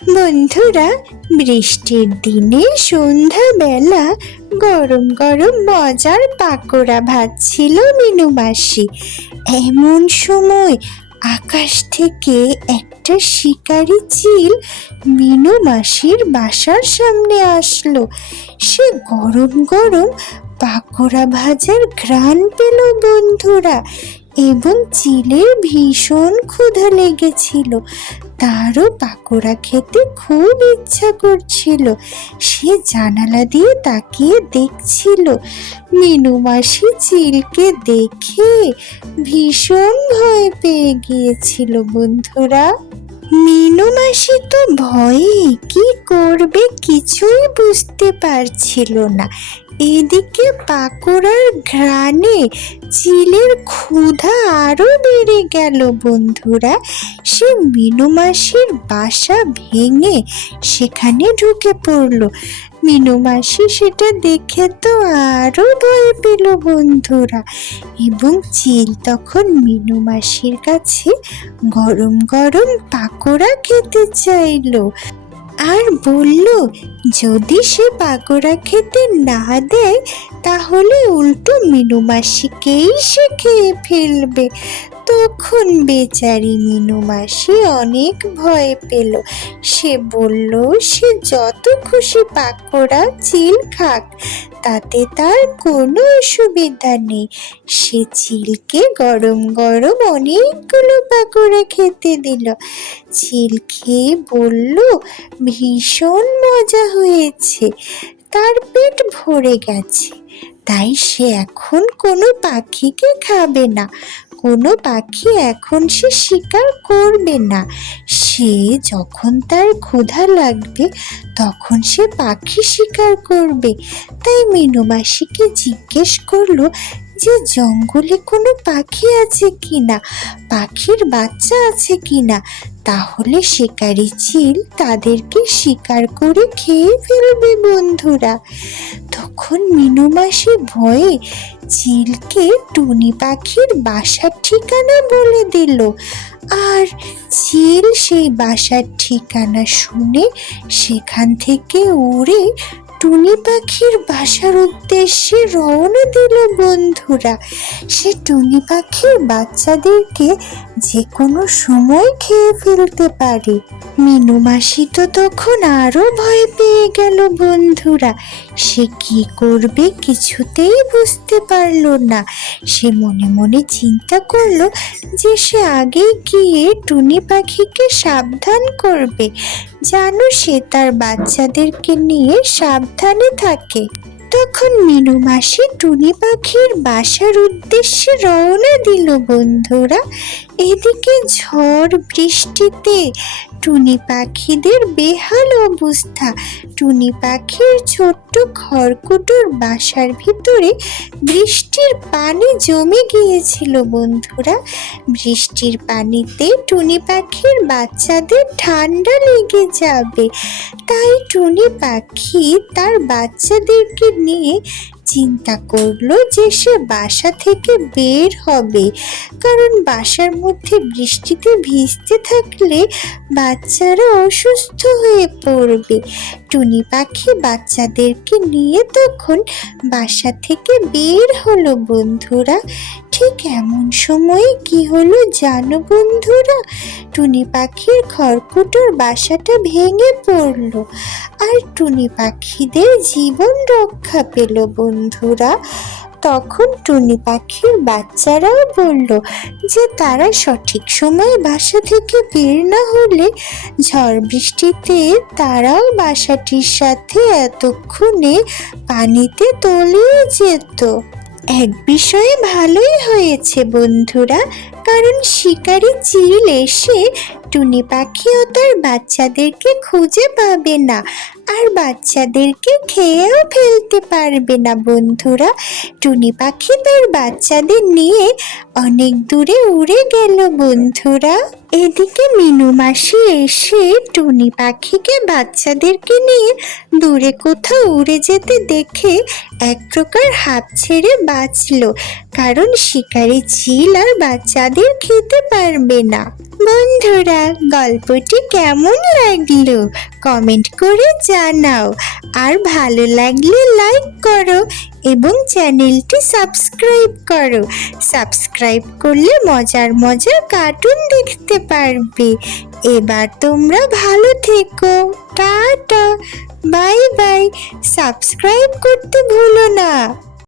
বন্ধুরা, বৃষ্টির দিনে সন্ধ্যাবেলা গরম গরম মজার পাকোড়া ভাজছিল মিনু মাসি। এমন সময় আকাশ থেকে একটা শিকারি চিল মিনু মাসির বাসার সামনে আসলো। সে গরম গরম পাকোড়া ভাজার ঘ্রাণ পেল বন্ধুরা, এবং চিলের ভীষণ ক্ষুধা লেগেছিল। তারও পাকোড়া খেতে খুব ইচ্ছা করছিল। সে জানালা দিয়ে তাকিয়ে দেখছিল। মিনু মাসি চিলকে দেখে ভীষণ ভয় পেয়ে গিয়েছিল বন্ধুরা। মিনু মাসি তো ভয়ে কি করবে কিছুই বুঝতে পারছিল না। এদিকে পাকোড়ার ঘ্রাণে চিলের ক্ষুধা আরো বেড়ে গেল বন্ধুরা। সে মিনু মাসির বাসা ভেঙে সেখানে ঢুকে পড়ল। মিনু মাসি সেটা দেখে তো আরো ভয় পেল বন্ধুরা, এবং চিল তখন মিনু মাসির কাছে গরম গরম পাকোড়া খেতে চাইলো আর বলল যদি সে পাকোড়া খেতে না দেয় তাহলে উল্টো মিনু মাসিকেই সে খেয়ে ফেলবে। তখন বেচারি মিনু মাসি অনেক ভয় পেল। সে বলল সে যত খুশি পাকোড়া চিল খাক, তাতে তার কোনো অসুবিধা নেই। সে চিলকে গরম গরম অনেকগুলো পাকোড়া খেতে দিল। চিল খেয়ে বলল ভীষণ মজা হয়েছে, তার পেট ভরে গেছে। তাই সে এখন কোনো পাখিকে খাবে না, কোনো পাখি এখন সে শিকার করবে না। সে যখন তার ক্ষুধা লাগবে তখন সে পাখি শিকার করবে। তাই মিনু মাসিকে জিজ্ঞেস করলো যে জঙ্গলে কোনো পাখি আছে কিনা, পাখির বাচ্চা আছে কিনা, তাহলে শিকারি চিল তাদেরকে শিকার করে খেয়ে ফেলবে বন্ধুরা। তখন মিনু মাসি ভয়ে চিলকে টুনি পাখির বাসার ঠিকানা বলে দিল। আর চিল সেই বাসার ঠিকানা শুনে সেখান থেকে উড়ে টুনি পাখির বাসার উদ্দেশ্যে রওনা দিল বন্ধুরা। সে টুনি পাখির বাচ্চাদেরকে যে কোনো সময় খেয়ে ফেলতে পারে। মিনু মাসি তো তখন আরো ভয় পেয়ে গেল বন্ধুরা। সে কি করবে কিছুতেই বুঝতে পারলো না। সে মনে মনে চিন্তা করলো যে সে আগেই গিয়ে টুনি পাখিকে সাবধান করবে, যেন সে তার বাচ্চাদেরকে নিয়ে সাবধানে থাকে। তখন মিনু মাসি টুনি পাখির বাসার উদ্দেশ্যে রওনা দিল বন্ধুরা। এদিকে ঝড় বৃষ্টিতে টুনি পাখিদের বেহাল অবস্থা। টুনি পাখির ছোট্ট খড়কুটোর বাসার ভিতরে বৃষ্টির পানি জমে গিয়েছিল বন্ধুরা। বৃষ্টির পানিতে টুনি পাখির বাচ্চাদের ঠান্ডা লেগে যাবে। তাই টুনি পাখি তার বাচ্চাদেরকে নিয়ে চিন্তা করলো যে সে বাসা থেকে বের হবে, কারণ বাসার মধ্যে বৃষ্টিতে ভিজতে থাকলে বাচ্চারা অসুস্থ হয়ে পড়বে। টুনি পাখি বাচ্চাদেরকে নিয়ে তখন বাসা থেকে বের হলো বন্ধুরা। ঠিক এমন সময় কি হলো জানো বন্ধুরা? টুনি পাখির খড়কুটোর বাসাটা ভেঙে পড়লো আর টুনি পাখিদের জীবন রক্ষা পেল বন্ধুরা। তখন টুনি পাখির বাচ্চারাও বলল যে তারা সঠিক সময়ে বাসা থেকে বের না হলে ঝড় বৃষ্টিতে তারাও বাসাটির সাথে এতক্ষণে পানিতে তলিয়ে যেত। এক বিষয়ে ভালোই হয়েছে বন্ধুরা, কারণ শিকারি চিল এসে টুনি পাখি ও তার বাচ্চাদেরকে খুঁজে পাবে না আর বাচ্চাদেরকে খেয়েও ফেলতে পারবে না বন্ধুরা। টুনি পাখি তার বাচ্চাদের নিয়ে অনেক দূরে উড়ে গেল বন্ধুরা। এদিকে মিনু মাসি এসে টুনি পাখিকে বাচ্চাদেরকে নিয়ে দূরে কোথাও উড়ে যেতে দেখে এক প্রকার হাঁপ ছেড়ে বাঁচলো, কারণ শিকারী চিল আর বাচ্চাদের খেতে পারবে না। বন্ধুরা, গল্পটি কেমন লাগলো কমেন্ট করে জানাও, আর ভালো লাগলে লাইক করো এবং চ্যানেলটি সাবস্ক্রাইব করো। সাবস্ক্রাইব করলে মজার মজার কার্টুন দেখতে পারবে। এবার তোমরা ভালো থেকো, টাটা, বাই বাই। সাবস্ক্রাইব করতে ভুলো না।